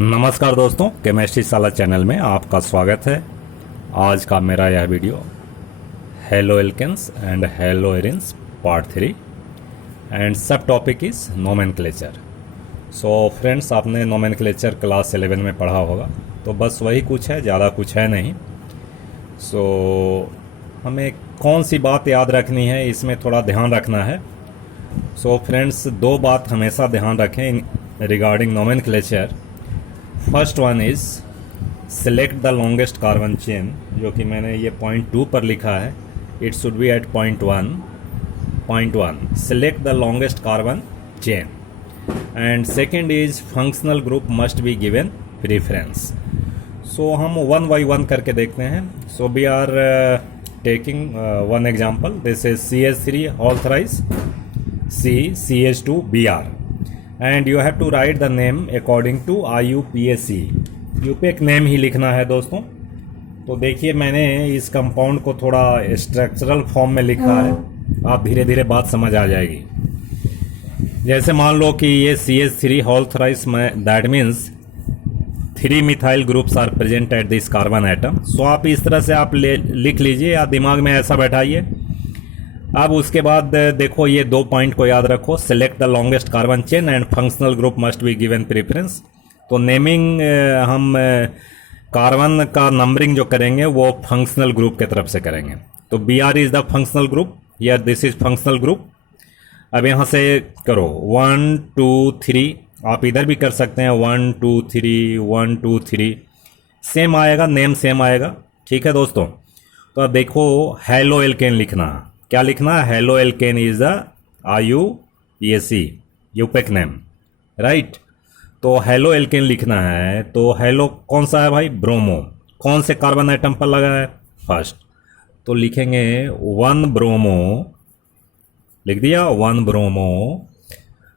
नमस्कार दोस्तों, केमिस्ट्री साला चैनल में आपका स्वागत है। आज का मेरा यह video haloalkanes and haloarenes part 3 and सब topic is nomenclature. So friends, आपने नोमेनक्लेचर क्लास 11 में पढ़ा होगा, तो बस वही कुछ है, ज़्यादा कुछ है नहीं। सो हमें कौन सी बात याद रखनी है, इसमें थोड़ा ध्यान रखना है। सो फ्रेंड्स, दो बात हमेशा ध्यान रखें regarding nomenclature. First one is select the longest carbon chain, जो कि मैंने ये पॉइंट 2 पर लिखा है। It should be at point one select the longest carbon chain. And second is functional group must be given preference. So हम one by one करके देखते हैं। So we are taking one example. This is CH3 whole thrice CH2Br and you have to write the name according to IUPAC। IUPAC name ही लिखना है दोस्तों। तो देखिए, मैंने इस कंपाउंड को थोड़ा स्ट्रक्चरल फॉर्म में लिखा है, आप धीरे धीरे बात समझ आ जाएगी। जैसे मान लो कि ये CH3 होल थ्राइस में, that means 3 methyl groups are present at this carbon atom. So आप इस तरह से आप लिख लीजिए या दिमाग में ऐसा बैठाइए। अब उसके बाद देखो, ये दो पॉइंट को याद रखो, select the longest carbon chain and functional group must be given preference. तो नेमिंग हम कार्बन का नंबरिंग जो करेंगे वो फंक्शनल ग्रुप के तरफ से करेंगे। तो Br is the functional group, या दिस इज फंक्शनल ग्रुप। अब यहाँ से करो 1 2 3, आप इधर भी कर सकते हैं 1 2 3 1 2 3, सेम आएगा, नेम सेम आएगा। ठीक है दोस्तों। तो अब देखो, हेलो एल्केन लिखना। क्या लिखना है? Haloalkane is the IUPAC, IUPAC name, right. तो हेलो एल्केन लिखना है। तो हेलो कौन सा है भाई? ब्रोमो। कौन से कार्बन आइटम पर लगा है? फर्स्ट। तो लिखेंगे 1 ब्रोमो, लिख दिया 1 ब्रोमो।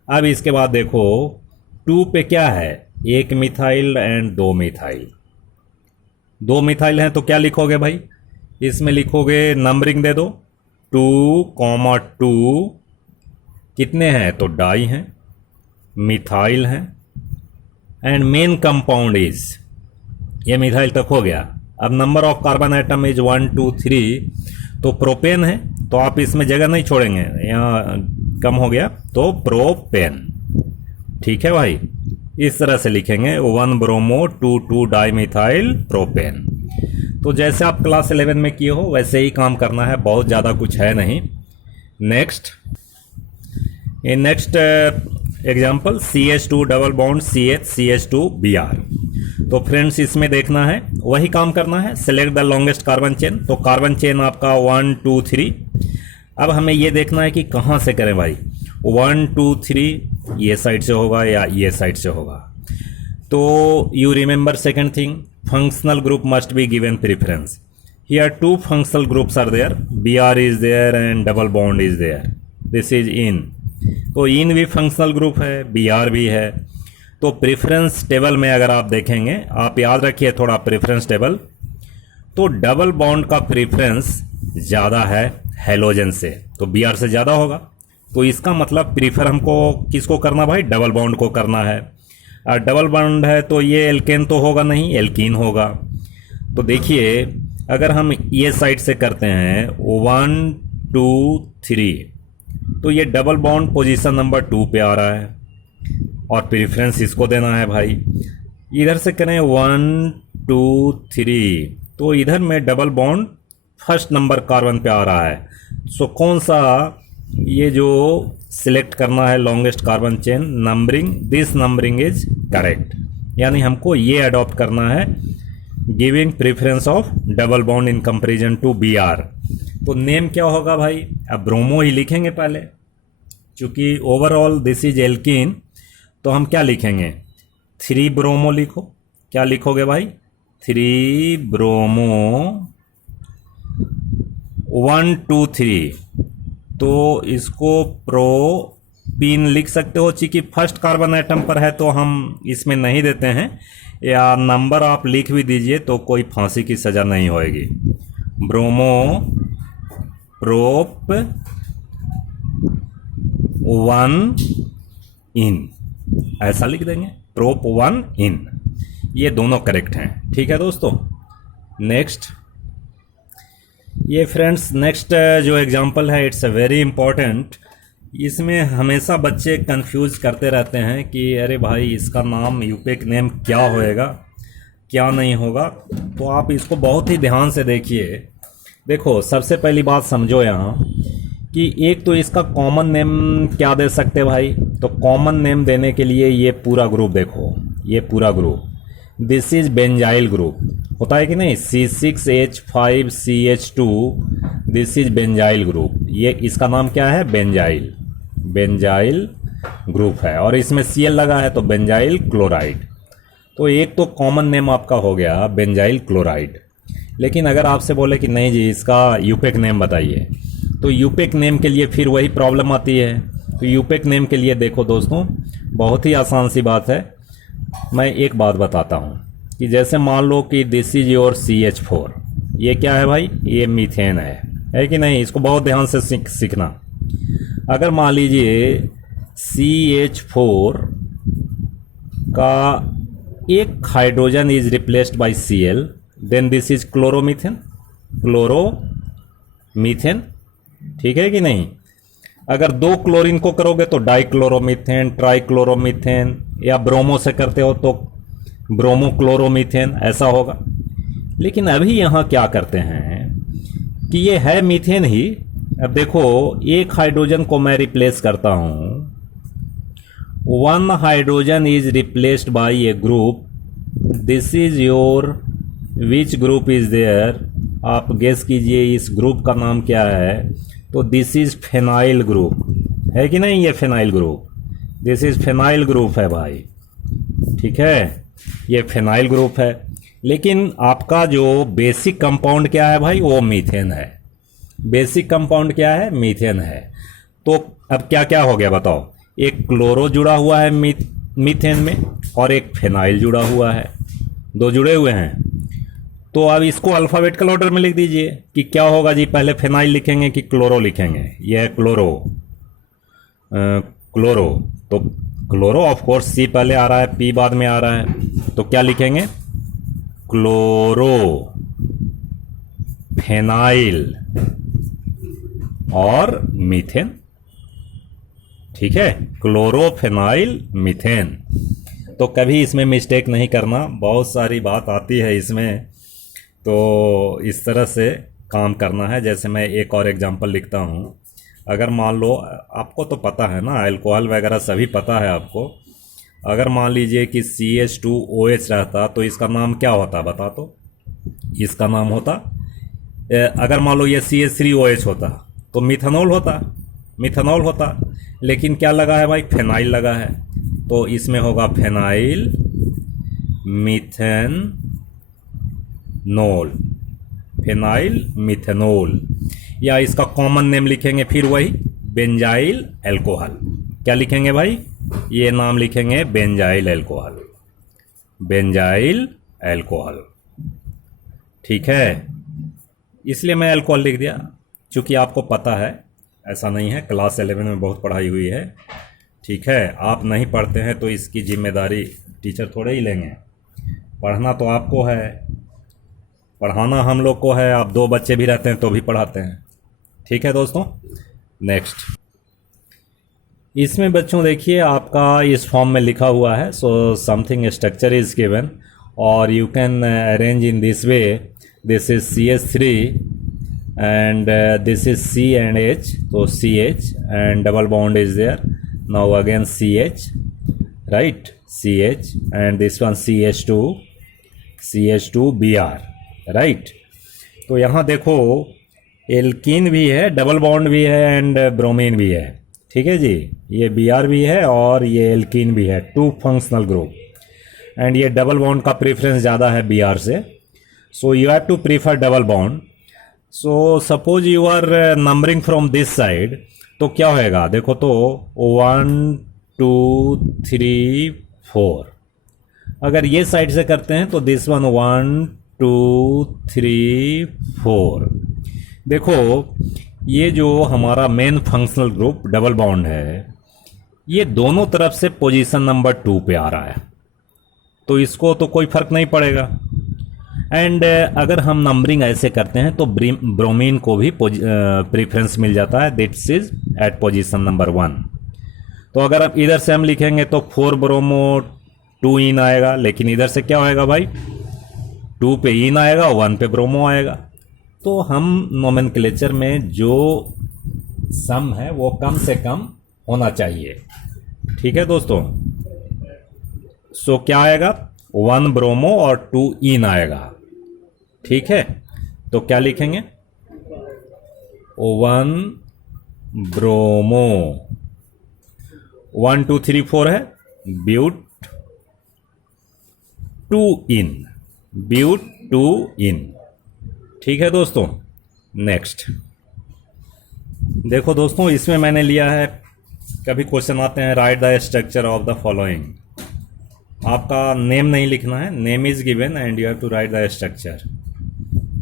अब इसके बाद देखो 2 पे क्या है? 1 मिथाइल एंड 2 मिथाइल। 2 मिथाइल हैं तो क्या लिखोगे भाई? इसमें लिखोगे, नंबरिंग दे दो 2,2। कितने हैं? तो डाई हैं, मिथाइल हैं। एंड मेन कंपाउंड इज, ये मिथाइल तक हो गया। अब number of carbon atom is 1 2 3, तो प्रोपेन है, तो आप इसमें जगह नहीं छोड़ेंगे, यहाँ कम हो गया, तो प्रोपेन। ठीक है भाई, इस तरह से लिखेंगे 1 ब्रोमो 2 2 डाई मिथाइल प्रोपेन। तो जैसे आप क्लास 11 में किए हो वैसे ही काम करना है, बहुत ज़्यादा कुछ है नहीं। Next example CH2 double bond CH2Br। तो फ्रेंड्स, इसमें देखना है, वही काम करना है, select the longest carbon chain. तो कार्बन चेन आपका 1 2 3। अब हमें ये देखना है कि कहाँ से करें भाई। 1 2 3 ये साइड से होगा या ये साइड से होगा। तो you remember second thing, functional group must be given preference. Here 2 functional groups are there, Br is there and double bond is there. This is in. तो in भी functional group है, Br भी है। तो preference table में अगर आप देखेंगे, आप याद रखिए थोड़ा प्रेफरेंस टेबल, तो डबल बॉन्ड का प्रेफरेंस ज़्यादा है हेलोजन से, तो Br से ज़्यादा होगा। तो इसका मतलब प्रीफर हमको किसको करना भाई? डबल बॉन्ड को करना है। और डबल बॉन्ड है तो ये एल्केन तो होगा नहीं, एल्कीन होगा। तो देखिए, अगर हम ये साइड से करते हैं 1 2 3, तो ये डबल बॉन्ड पोजीशन नंबर 2 पे आ रहा है और प्रेफरेंस इसको देना है भाई। इधर से करें 1 2 3, तो इधर में double bond first number carbon पे आ रहा है। सो कौन सा, ये जो सिलेक्ट करना है longest carbon chain, numbering, this numbering is correct, यानी हमको ये अडॉप्ट करना है, giving preference of double bond in comparison to Br। तो नेम क्या होगा भाई? अब ब्रोमो ही लिखेंगे पहले, क्योंकि ओवरऑल दिस इज एल्कीन। तो हम क्या लिखेंगे? 3 ब्रोमो लिखो। क्या लिखोगे भाई? 3 ब्रोमो 1 2 3। तो इसको प्रोपीन लिख सकते हो, चूंकि फर्स्ट कार्बन आइटम पर है तो हम इसमें नहीं देते हैं, या नंबर आप लिख भी दीजिए तो कोई फांसी की सज़ा नहीं होएगी। ब्रोमो प्रोप 1 इन, ऐसा लिख देंगे, प्रोप 1 इन। ये दोनों करेक्ट हैं। ठीक है दोस्तों। नेक्स्ट, ये फ्रेंड्स नेक्स्ट जो एग्जांपल है इट्स अ वेरी इंपॉर्टेंट। इसमें हमेशा बच्चे कंफ्यूज करते रहते हैं कि अरे भाई इसका नाम यूपिक नेम क्या होएगा, क्या नहीं होगा। तो आप इसको बहुत ही ध्यान से देखिए। देखो सबसे पहली बात समझो यहाँ कि एक तो इसका कॉमन नेम क्या दे सकते भाई। तो कॉमन नेम देने के लिए ये पूरा ग्रुप देखो, ये पूरा group this is benzyl group होता है कि नहीं, C6H5CH2 this is benzyl group. ये इसका नाम क्या है, बेंजाइल, बेंजाइल ग्रुप है और इसमें Cl लगा है तो बेंजाइल क्लोराइड। तो एक तो कॉमन नेम आपका हो गया बेंजाइल क्लोराइड। लेकिन अगर आपसे बोले कि नहीं जी इसका यूपिक नेम बताइए, तो यूपिक नेम के लिए फिर वही प्रॉब्लम आती है। तो यूपिक नेम के लिए देखो दोस्तों बहुत ही आसान सी बात है। मैं एक बात बताता हूँ कि जैसे मान लो कि दिस इज योर CH4, ये क्या है भाई, ये मीथेन है कि नहीं। इसको बहुत ध्यान से सीखना। अगर मान लीजिए CH4 का एक hydrogen is replaced by Cl, then this is chloromethane, chloromethane. ठीक है कि नहीं। अगर दो क्लोरीन को करोगे तो डाइक्लोरोमीथेन, ट्राइक्लोरोमीथेन, या ब्रोमो से करते हो तो ब्रोमोक्लोरोमीथेन, ऐसा होगा। लेकिन अभी यहाँ क्या करते हैं कि ये है मीथेन ही। अब देखो एक हाइड्रोजन को मैं रिप्लेस करता हूँ, one hydrogen is replaced by a group, this is your which group is there. आप गेस कीजिए इस ग्रुप का नाम क्या है। तो दिस इज फेनाइल ग्रुप है कि नहीं, ये phenyl group, this is phenyl group है भाई। ठीक है, ये फेनाइल ग्रुप है। लेकिन आपका जो बेसिक कंपाउंड क्या है भाई, वो मीथेन है। बेसिक कंपाउंड क्या है, मीथेन है। तो अब क्या क्या हो गया बताओ, एक क्लोरो जुड़ा हुआ है मीथेन में और एक फेनाइल जुड़ा हुआ है, दो जुड़े हुए हैं। तो अब इसको अल्फ़ाबेटिकल ऑर्डर में लिख दीजिए कि क्या होगा जी। पहले फेनाइल लिखेंगे कि क्लोरो लिखेंगे। यह है क्लोरो, क्लोरो। तो क्लोरो ऑफ कोर्स C पहले आ रहा है, P बाद में आ रहा है, तो क्या लिखेंगे, क्लोरो फेनाइल और मीथेन। ठीक है, क्लोरोफेनाइल मीथेन। तो कभी इसमें मिस्टेक नहीं करना, बहुत सारी बात आती है इसमें। तो इस तरह से काम करना है। जैसे मैं एक और एग्जांपल लिखता हूँ। अगर मान लो, आपको तो पता है ना, अल्कोहल वगैरह सभी पता है आपको। अगर मान लीजिए कि CH2OH रहता तो इसका नाम क्या होता बता। तो इसका नाम होता, अगर मान लो ये CH3OH होता तो मिथेनॉल होता, मिथेनॉल होता। लेकिन क्या लगा है भाई, फेनाइल लगा है। तो इसमें होगा फेनाइल मिथेनॉल, फेनाइल मिथेनॉल। या इसका कॉमन नेम लिखेंगे फिर वही, बेंजाइल अल्कोहल। क्या लिखेंगे भाई, ये नाम लिखेंगे बेंजाइल अल्कोहल, बेंजाइल अल्कोहल। ठीक है, इसलिए मैं अल्कोहल लिख दिया, क्योंकि आपको पता है। ऐसा नहीं है, क्लास 11 में बहुत पढ़ाई हुई है। ठीक है, आप नहीं पढ़ते हैं तो इसकी जिम्मेदारी टीचर थोड़े ही लेंगे। पढ़ना तो आपको है, पढ़ाना हम लोग को है। आप दो बच्चे भी रहते हैं तो भी पढ़ाते हैं। ठीक है दोस्तों। नेक्स्ट, इसमें बच्चों देखिए आपका इस फॉर्म में लिखा हुआ है। So something structure is given और you can arrange in this way. This is CH3 and this is C and H, so CH and double bond is there. Now again CH, right, CH and this one CH2, CH2Br, right. तो यहाँ देखो alkene भी है, double bond भी है and bromine भी है। ठीक है जी, ये Br भी है और ये एल्कीन भी है, टू फंक्शनल ग्रुप। एंड ये डबल बॉन्ड का प्रेफरेंस ज़्यादा है Br से, so you have to prefer double bond. So suppose you are numbering from this side, तो क्या होएगा देखो, तो 1 2 3 4। अगर ये साइड से करते हैं तो दिस वन 1 2 3 4। देखो ये जो हमारा main functional group double bond है, ये दोनों तरफ से पोजीशन नंबर 2 पे आ रहा है। तो इसको तो कोई फर्क नहीं पड़ेगा। एंड अगर हम नंबरिंग ऐसे करते हैं तो ब्रोमीन को भी प्रीफरेंस मिल जाता है, this is at position number 1। तो अगर अब इधर से हम लिखेंगे तो 4 ब्रोमो 2 इन आएगा, लेकिन इधर से क्या होएगा भाई, 2 पे इन आएगा, 1 पे ब्रोमो आएगा। तो हम नोमेनक्लेचर में जो सम है वो कम से कम होना चाहिए। ठीक है दोस्तों, सो क्या आएगा, 1 ब्रोमो और 2 इन आएगा। ठीक है, तो क्या लिखेंगे, 1 ब्रोमो, 1 2 3 4 है, ब्यूट 2 इन, ब्यूट 2 इन। ठीक है दोस्तों, नेक्स्ट देखो दोस्तों, इसमें मैंने लिया है, कभी क्वेश्चन आते हैं write the structure of the following. आपका नेम नहीं लिखना है, name is given and you have to write the structure.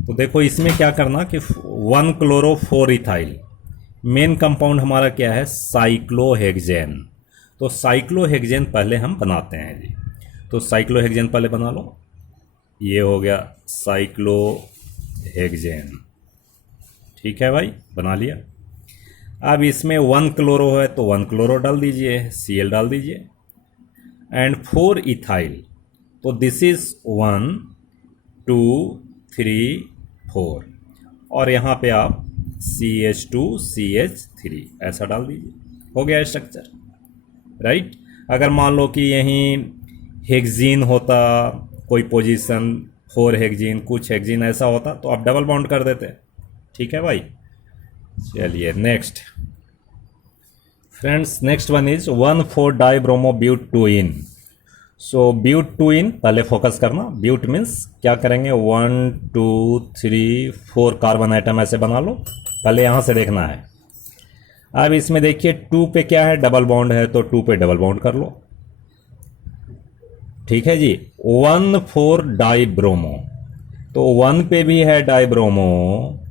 तो देखो इसमें क्या करना कि 1 क्लोरो 4 इथाइल, मेन कंपाउंड हमारा क्या है, साइक्लोहेक्सेन। तो साइक्लोहेक्सेन पहले हम बनाते हैं जी। तो साइक्लोहेक्सेन पहले बना लो, ये हो गया साइक्लोहेक्सेन। ठीक है भाई, बना लिया। अब इसमें 1 क्लोरो है तो 1 क्लोरो डाल दीजिए, Cl डाल दीजिए, एंड 4 इथाइल, तो दिस इज 1 2 3 4, और यहाँ पे आप CH2CH3 ऐसा डाल दीजिए, हो गया स्ट्रक्चर, राइट। अगर मान लो कि यहीं हेक्जीन होता, कोई पोजीशन 4 हेक्जीन, कुछ हेक्जीन ऐसा होता तो आप डबल बॉन्ड कर देते। ठीक है भाई, चलिए next friends, next one is 1,4 dibromo but 2 ene. So but 2 ene पहले फोकस करना, ब्यूट मीन्स क्या करेंगे, 1 2 3 4 कार्बन आइटम ऐसे बना लो, पहले यहाँ से देखना है। अब इसमें देखिए 2 पे क्या है, डबल बॉन्ड है, तो 2 पे डबल बॉन्ड कर लो। ठीक है जी, 1,4 डाइब्रोमो, तो 1 पे भी है डाइब्रोमो,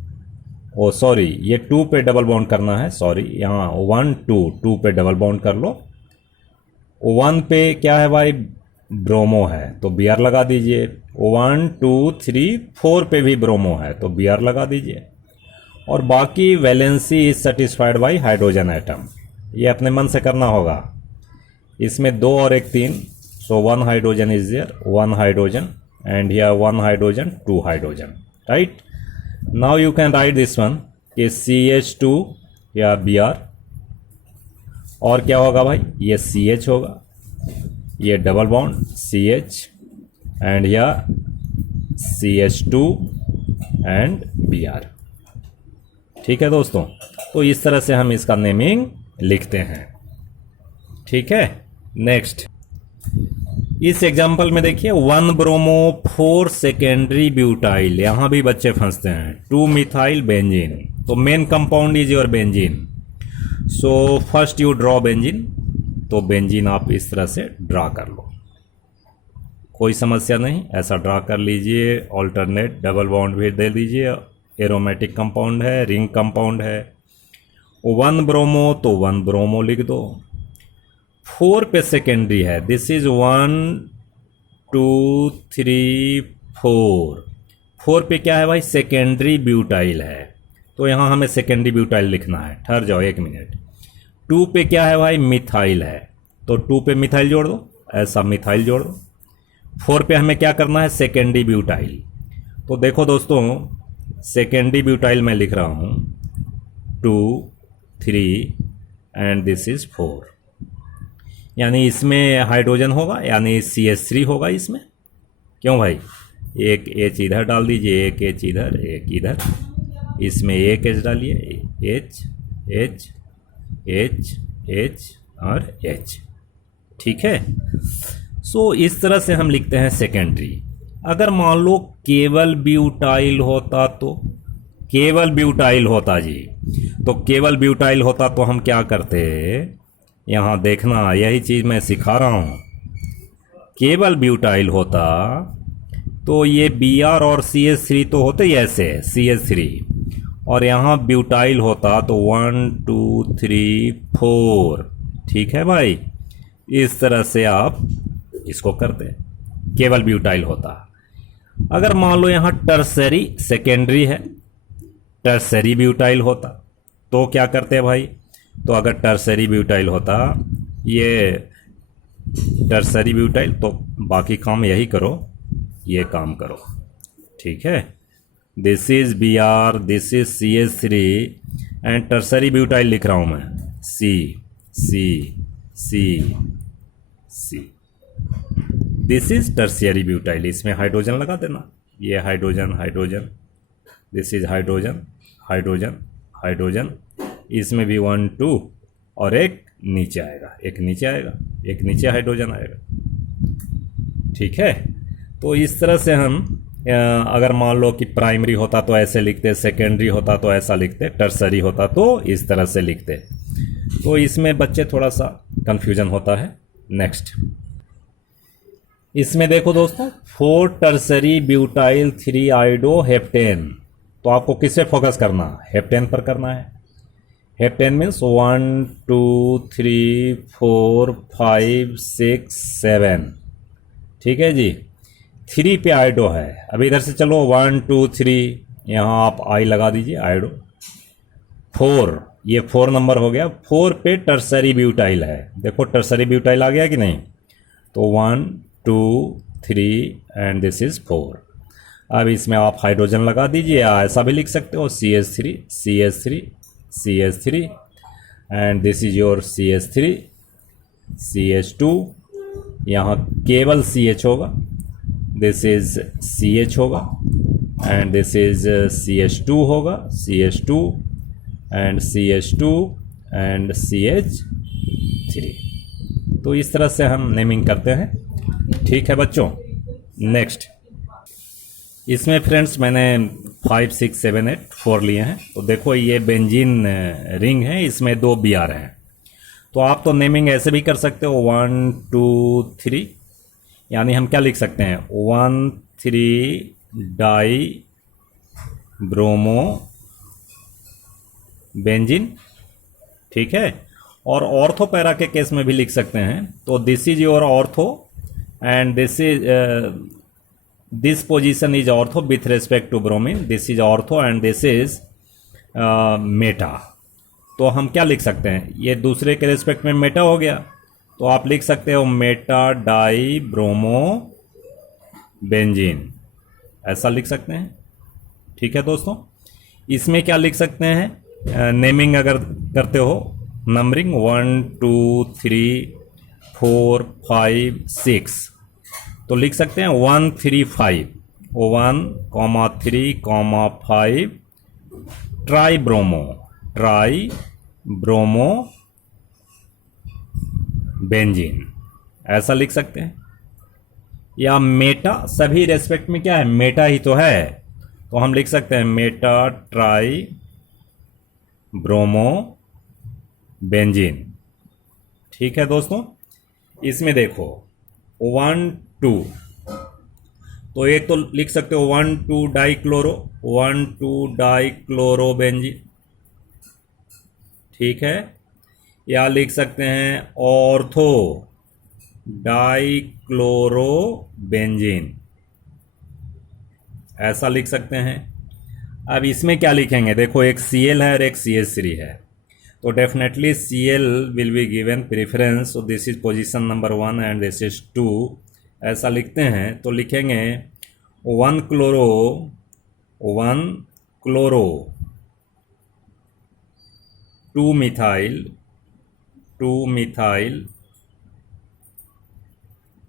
ओ सॉरी ये 2 पे डबल बॉन्ड करना है, सॉरी यहाँ 1 2 पे डबल बॉन्ड कर लो। 1 पे क्या है भाई, ब्रोमो है, तो Br लगा दीजिए। 1 2 3 4 पे भी ब्रोमो है, तो Br लगा दीजिए। और बाकी valency is satisfied by hydrogen atom, ये अपने मन से करना होगा। इसमें 2 और 1 3, so 1 hydrogen is there, 1 hydrogen, and here 1 hydrogen 2 hydrogen, right. Now you can write this one कि CH2 या Br, और क्या होगा भाई, ये CH होगा, ये डबल बॉन्ड CH, एंड या CH2 एंड Br। ठीक है दोस्तों, तो इस तरह से हम इसका नेमिंग लिखते हैं। ठीक है, नेक्स्ट इस एग्जांपल में देखिए 1 ब्रोमो 4 सेकेंडरी ब्यूटाइल, यहां भी बच्चे फंसते हैं, 2 मिथाइल बेंजीन। तो main compound is your benzene, so first you draw benzene, तो बेंजीन आप इस तरह से ड्रा कर लो, कोई समस्या नहीं, ऐसा ड्रा कर लीजिए। ऑल्टरनेट डबल बॉन्ड भी दे दीजिए, एरोमेटिक कंपाउंड है, रिंग कंपाउंड है। 1 ब्रोमो तो 1 ब्रोमो लिख दो। 4 पे सेकेंडरी है, दिस इज 1 2 3 4। 4 पे क्या है भाई, सेकेंडरी ब्यूटाइल है, तो यहाँ हमें सेकेंडरी ब्यूटाइल लिखना है। ठहर जाओ 1 मिनट। 2 पे क्या है भाई, मिथाइल है, तो 2 पे मिथाइल जोड़ दो, ऐसा मिथाइल जोड़ दो। 4 पे हमें क्या करना है, सेकेंडरी ब्यूटाइल। तो देखो दोस्तों, सेकेंडरी ब्यूटाइल मैं लिख रहा हूँ 2 3 एंड दिस इज 4, यानी इसमें हाइड्रोजन होगा, यानी CH3 होगा इसमें। क्यों भाई, एक H इधर डाल दीजिए, एक H इधर, एक इधर, इसमें एक H डालिए, H H H H और H। ठीक है, सो इस तरह से हम लिखते हैं सेकेंडरी। अगर मान लो केवल ब्यूटाइल होता, तो केवल ब्यूटाइल होता जी, तो केवल ब्यूटाइल होता तो हम क्या करते, यहाँ देखना, यही चीज़ मैं सिखा रहा हूँ। केवल ब्यूटाइल होता तो ये Br और CH3 तो होते ही ऐसे, CH3, और यहाँ ब्यूटाइल होता तो 1 2 3 4। ठीक है भाई, इस तरह से आप इसको करते। केवल ब्यूटाइल होता। अगर मान लो यहाँ टर्सरी सेकेंडरी है, टर्सरी ब्यूटाइल होता तो क्या करते हैं भाई? तो अगर टर्सरी ब्यूटाइल होता, ये टर्सरी ब्यूटाइल, तो बाकी काम यही करो, ये काम करो, ठीक है। This is Br, this is CH3 and tertiary butyl लिख रहा हूं मैं, C C C C। This is tertiary butyl, इसमें हाइड्रोजन लगा देना, ये hydrogen hydrogen, this is hydrogen hydrogen hydrogen, इसमें भी 1 2 और एक नीचे आएगा, एक नीचे आएगा, एक नीचे हाइड्रोजन आएगा, ठीक है। तो इस तरह से हम अगर मान लो कि प्राइमरी होता तो ऐसे लिखते, सेकेंडरी होता तो ऐसा लिखते, टर्सरी होता तो इस तरह से लिखते। तो इसमें बच्चे थोड़ा सा कंफ्यूजन होता है। नेक्स्ट, इसमें देखो दोस्तों, 4 टर्सरी ब्यूटाइल 3 आइडो हेप्टेन। तो आपको किस पे फोकस करना? हेप्टेन पर करना है। हेप्टेन मीन्स 1 2 3 4 5 6 7, ठीक है जी। 3 पे आइडो है। अभी इधर से चलो 1 2 3, यहाँ आप आई लगा दीजिए, आइडो। 4, ये 4 नंबर हो गया। 4 पे टर्सरी ब्यूटाइल है, देखो टर्सरी ब्यूटाइल आ गया कि नहीं? तो 1 2 3 एंड दिस इज 4। अब इसमें आप हाइड्रोजन लगा दीजिए, या ऐसा भी लिख सकते हो, CH3 CH3 CH3 and this is your CH3 CH2, यहाँ केवल CH होगा, दिस इज CH होगा एंड दिस इज CH2 होगा, CH2 and CH2 and CH3। तो इस तरह से हम नेमिंग करते हैं, ठीक है बच्चों। नेक्स्ट, इसमें फ्रेंड्स मैंने 5 6 7 8 4 लिए हैं। तो देखो ये बेंजीन रिंग है, इसमें 2 Br हैं। तो आप तो नेमिंग ऐसे भी कर सकते हो, 1 2 3, यानी हम क्या लिख सकते हैं, 1 3 डाई ब्रोमो बेंजीन, ठीक है। और ऑर्थो पैरा के केस में भी लिख सकते हैं। तो this is your ortho and this is this position is ortho with respect to bromine, this is ortho and this is meta. तो हम क्या लिख सकते हैं, ये दूसरे के रेस्पेक्ट में मेटा हो गया, तो आप लिख सकते हो मेटा डाई ब्रोमो बेंजीन, ऐसा लिख सकते हैं, ठीक है दोस्तों। इसमें क्या लिख सकते हैं, नेमिंग अगर करते हो, नंबरिंग 1 2 3 4 5 6, तो लिख सकते हैं 1 3 5, 1 3 5 ट्राई ब्रोमो बेंजीन, ऐसा लिख सकते हैं। या मेटा, सभी रेस्पेक्ट में क्या है, मेटा ही तो है, तो हम लिख सकते हैं मेटा ट्राई ब्रोमो बेंजीन, ठीक है दोस्तों। इसमें देखो 1 2, तो एक तो लिख सकते हो 1 2 die chloro, 1 2 die chloro benzene, ठीक है। या लिख सकते हैं ऑर्थो डाई क्लोरो बेंजीन, ऐसा लिख सकते हैं। अब इसमें क्या लिखेंगे, देखो एक Cl है और एक CH3 है, तो definitely Cl will be given preference, so this is position number 1 and this is 2, ऐसा लिखते हैं। तो लिखेंगे 1 क्लोरो 2 मिथाइल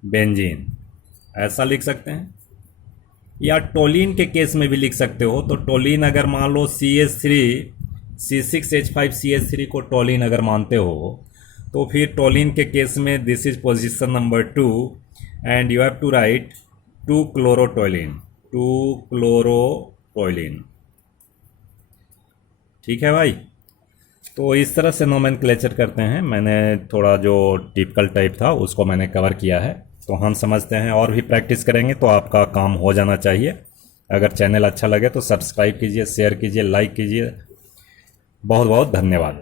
बेंजीन, ऐसा लिख सकते हैं। या टोलिन के केस में भी लिख सकते हो, तो टोलिन अगर मान लो CH3 C6H5CH3 को टोलिन अगर मानते हो, तो फिर टोलिन के केस में this is position number 2 and you have to write 2 chlorotoluene, ठीक है भाई। तो इस तरह से नोमेनक्लेचर करते हैं। मैंने थोड़ा जो टिपिकल टाइप था उसको मैंने कवर किया है, तो हम समझते हैं और भी प्रैक्टिस करेंगे तो आपका काम हो जाना चाहिए। अगर चैनल अच्छा लगे तो सब्सक्राइब कीजिए, शेयर कीजिए, लाइक कीजिए। बहुत बहुत धन्यवाद।